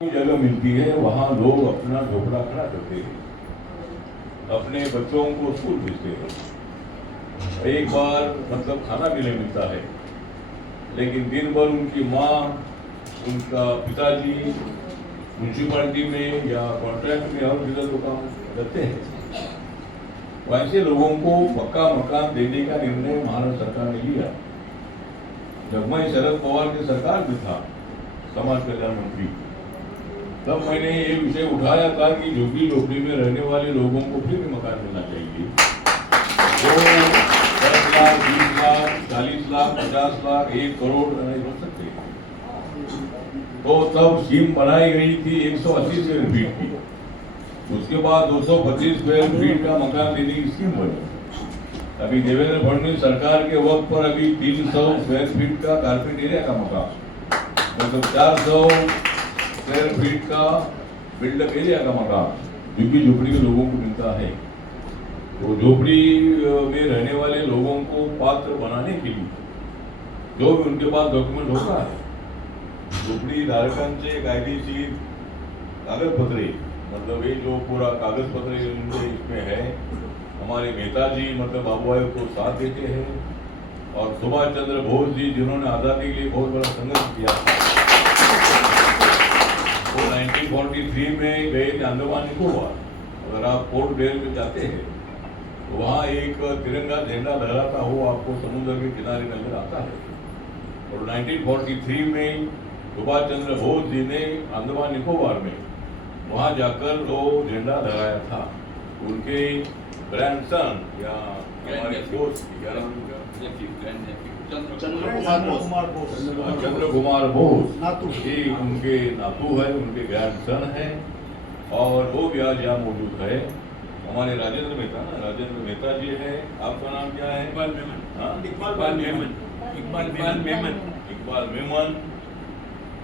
जगह मिलती है वहाँ लोग अपना झोपड़ा खड़ा करते हैं, अपने बच्चों को स्कूल भेजते हैं। एक बार मतलब खाना भी नहीं मिलता है, लेकिन दिन भर उनकी माँ, उनका पिताजी म्यूनसिपालिटी में या कॉन्ट्रैक्ट में और किधर तो काम करते हैं। वैसे लोगों को पक्का मकान देने का निर्णय महाराष्ट्र सरकार ने लिया। जब मैं शरद पवार की सरकार में था समाज कल्याण मंत्री, तब मैंने ये विषय उठाया था कि झुग्गी झोपड़ी में रहने वाले लोगों को फ्री में मकान मिलना चाहिए। वो 10 लाख, 20 लाख, 40 लाख, 50 लाख, 1 करोड़ नहीं बन सकते। तो तब स्कीम बनाई गई थी 180 स्क्वायर फीट की। उसके बाद 225 स्क्वायर फीट का मकान देने की स्कीम बनी। अभी देवेंद्र फडणवीस सरकार के वक्त पर अभी 300 स्क्वायर फीट का कारपेट एरिया का मकान, मतलब 400 स्क्वायर फीट का बिल्डअप एरिया का मकान झुग्गी झोपड़ी के लोगों को मिलता है। तो झोपड़ी में रहने वाले लोगों को पात्र बनाने के लिए जो भी उनके पास डॉक्यूमेंट होता है, झोपड़ी धारकांचे कायदेशीर कागजपत्रे, मतलब ये जो पूरा कागजपत्र इसमें है, हमारे नेताजी मतलब बाबू भाई को साथ देते हैं, और सुभाष चंद्र बोस जी जिन्होंने आज़ादी के लिए बहुत बड़ा संघर्ष किया था, वो 1943 में गए थे अंडमान निकोबार। अगर आप पोर्ट ब्लेयर में जाते हैं तो वहाँ एक तिरंगा झंडा लहराता हुआ आपको समुद्र के किनारे नजर आता है। और 1943 में सुभाष चंद्र बोस जी ने अंडमान निकोबार में वहाँ जाकर वो झंडा लहराया था। उनके ग्रैंडसन या हमारे दोस्त चंद्र कुमार बोस ये उनके नातू है, उनके ग्रैंडसन है, और वो भी आज यहाँ मौजूद है। हमारे राजेंद्र मेहता ना, राजेंद्र मेहता जी है। आपका नाम क्या है? इकबाल मेमन।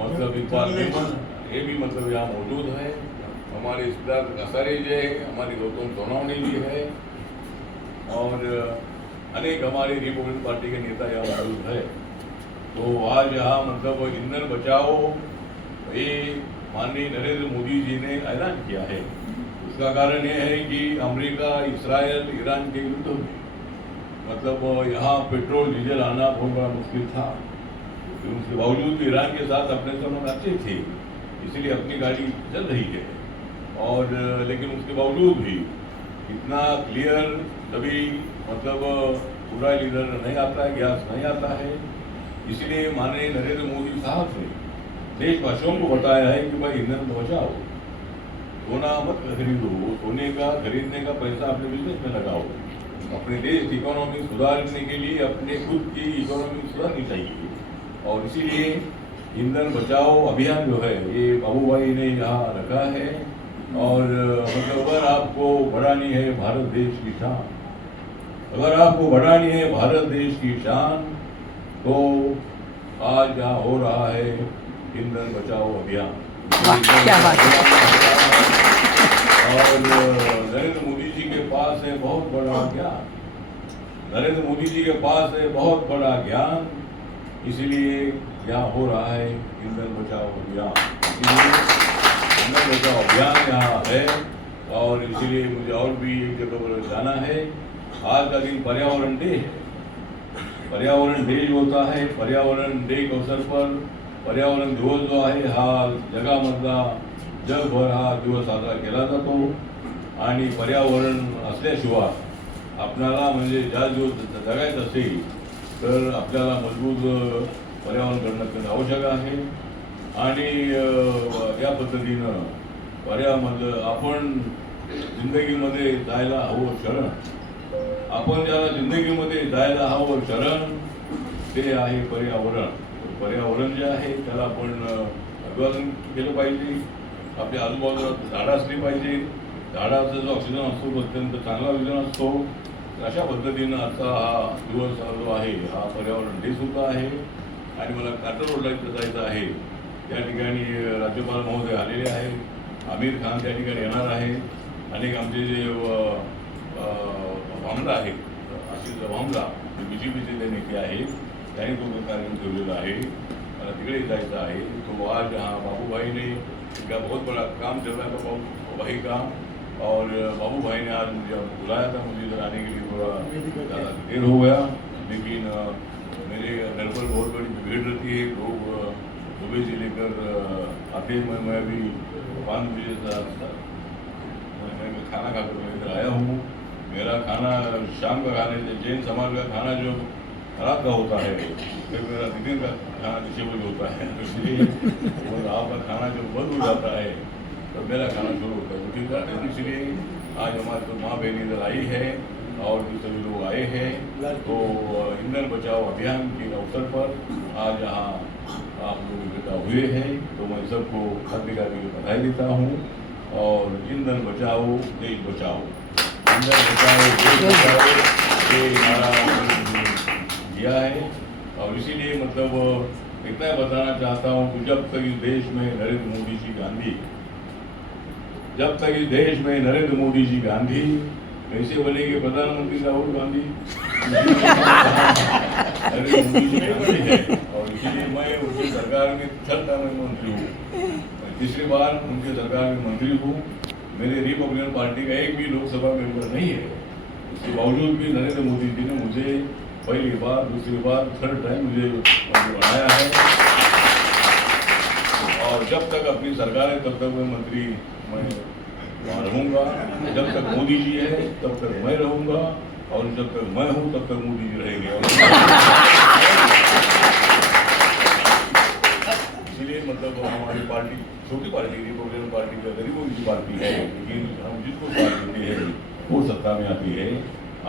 मतलब इकबाल मेमन, ये भी मतलब यहाँ मौजूद है। हमारे सिद्धार्थ कसारे जी है, हमारी गौतम सोनवणे जी है, और अनेक हमारी रिपब्लिकन पार्टी के नेता यहाँ मौजूद है। तो आज यहाँ मतलब ईंधन बचाओ ये माननीय नरेंद्र मोदी जी ने ऐलान किया है। उसका कारण यह है कि अमेरिका, इसराइल, ईरान के युद्ध में मतलब यहाँ पेट्रोल डीजल आना बहुत बड़ा मुश्किल था। उसके बावजूद भी ईरान के साथ अपने संबंध अच्छे थे, इसलिए अपनी गाड़ी चल रही है। और लेकिन उसके बावजूद भी इतना क्लियर कभी मतलब पूरा लीडर नहीं आता है, गैस नहीं आता है। इसलिए माननीय नरेंद्र मोदी साहब ने देशवासियों को बताया है कि भाई ईंधन बचाओ, सोना मत खरीदो, सोने का खरीदने का पैसा अपने बिजनेस में लगाओ। अपने देश की इकोनॉमी सुधारने के लिए अपने खुद की इकोनॉमी सुधारनी चाहिए, और इसीलिए ईंधन बचाओ अभियान जो है ये बाबू भाई ने यहाँ रखा है। और मतलब अगर आपको बढ़ानी है भारत देश की शान, अगर आपको बढ़ानी है भारत देश की शान, तो आज यहाँ हो रहा है ईंधन बचाओ अभियान। क्या बात है। और नरेंद्र मोदी जी के पास है बहुत बड़ा ज्ञान, नरेंद्र मोदी जी के पास है बहुत बड़ा ज्ञान, इसीलिए यहाँ हो रहा है ईंधन बचाओ अभियान। ईंधन बचाओ अभियान यहाँ है, और इसीलिए मुझे और भी एक जगह पर जाना है। आज का दिन पर्यावरण डे है। पर्यावरण डे जो होता है, पर्यावरण डे के अवसर पर पर्यावरण दिवस जो आहे हा जगामधला जगभर हा दिवस साजरा केला जातो। आणि पर्यावरण असल्याशिवाय आपल्याला म्हणजे ज्या दिवस जगायचं असेल तर आपल्याला मजबूत पर्यावरण करणं आवश्यक आहे। आणि या पद्धतीनं पर्यावरण आपण जिंदगीमध्ये जायला हवं शरण, आपण ज्याला जिंदगीमध्ये जायला हवं शरण ते आहे पर्यावरण। पर्यावरण जे आहे त्याला आपण अभिवादन केलं पाहिजे। आपल्या आजूबाजूला झाडं असली पाहिजे, झाडाचा जो ऑक्सिजन असतो तो अत्यंत चांगला ऑक्सिजन असतो। अशा पद्धतीनं आजचा हा दिवस जो आहे हा पर्यावरण डे सुद्धा आहे। आणि मला काटर रोडला जायचं आहे, त्या ठिकाणी राज्यपाल महोदय आलेले आहेत, आमिर खान त्या ठिकाणी येणार आहे, अनेक आमचे जे भामला आहेत, आशिष भामला BJPचे जे नेते आहेत त्यांनी तो कार्यक्रम ठेवलेला आहे। मला तिकडे जायचं आहे। तो आज बाबूभाईने इनका बहुत बड़ा काम चल रहा था, बहुत वही काम। और बाबू भाई ने आज मुझे बुलाया था, मुझे इधर आने के लिए थोड़ा ज़्यादा देर हो गया, लेकिन मेरे घर पर बहुत बड़ी भीड़ रहती है, लोग सुबह से लेकर आते हैं। मैं अभी 5 बजे मैं खाना खाकर मैं इधर आया हूँ। मेरा खाना शाम का खाने से जैन समाज का खाना जो रात का होता है, फिर मेरा दिन का खाना 6 बजे होता है, इसलिए और आपका खाना जब बंद हो जाता है तो मेरा खाना शुरू होता है। तो ठीक है, इसलिए आज हमारी तो माँ बहन इधर आई है और जो सभी लोग आए हैं, तो ईंधन बचाओ अभियान के अवसर पर आज यहाँ आप लोग इकट्ठा हुए हैं, तो मैं सबको हार्दिक बधाई देता हूँ। और ईंधन बचाओ देश बचाओ, ईंधन बचाओ देश बचाओ, ये हमारा दिया है। और इसीलिए मतलब इतना बताना चाहता हूँ कि जब तक इस देश में नरेंद्र मोदी जी गांधी, जब तक इस देश में नरेंद्र मोदी जी गांधी कैसे बनेंगे प्रधानमंत्री राहुल गांधी, नरेंद्र मोदी जी गांधी है। और इसीलिए मैं उनकी सरकार में 3rd टर्म में मंत्री हूँ, तीसरी बार उनकी सरकार में मंत्री हूँ। मेरे रिपब्लिकन पार्टी का एक भी लोकसभा मेंबर नहीं है, इसके बावजूद भी नरेंद्र मोदी जी ने मुझे पहली बार, दूसरी बार, 3rd टाइम मुझे मंत्री बनाया है। और जब तक अपनी सरकार है तब तक मैं मंत्री मैं वहाँ रहूँगा, जब तक मोदी जी है तब तक मैं रहूँगा, और जब तक मैं हूँ तब तक मोदी जी रहेंगे। इसलिए मतलब हमारी पार्टी छोटी पार्टी, रिपब्लिकन पार्टी का गरीबों की पार्टी है, लेकिन हम जिसको साथ देते हैं वो सत्ता में आती है।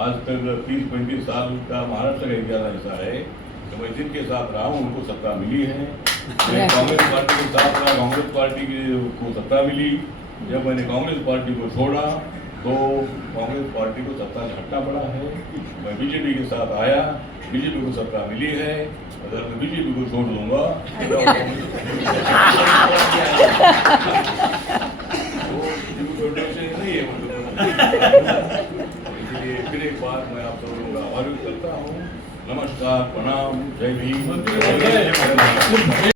आज तक 30-35 साल का महाराष्ट्र का इतिहास ऐसा है तो मैं जिनके साथ रहा हूँ उनको सत्ता मिली है। मैं कांग्रेस पार्टी के साथ रहा, कांग्रेस पार्टी को सत्ता मिली। जब मैंने कांग्रेस पार्टी को छोड़ा तो कांग्रेस पार्टी को सत्ता से हटना पड़ा है। मैं बीजेपी के साथ आया, बीजेपी को सत्ता मिली है। अगर मैं बीजेपी को छोड़ दूंगा तो नहीं है, इसलिए फिर एक बार मैं आप सब लोगों का आभार व्यक्त करता हूँ। नमस्कार, प्रणाम, जय भीम।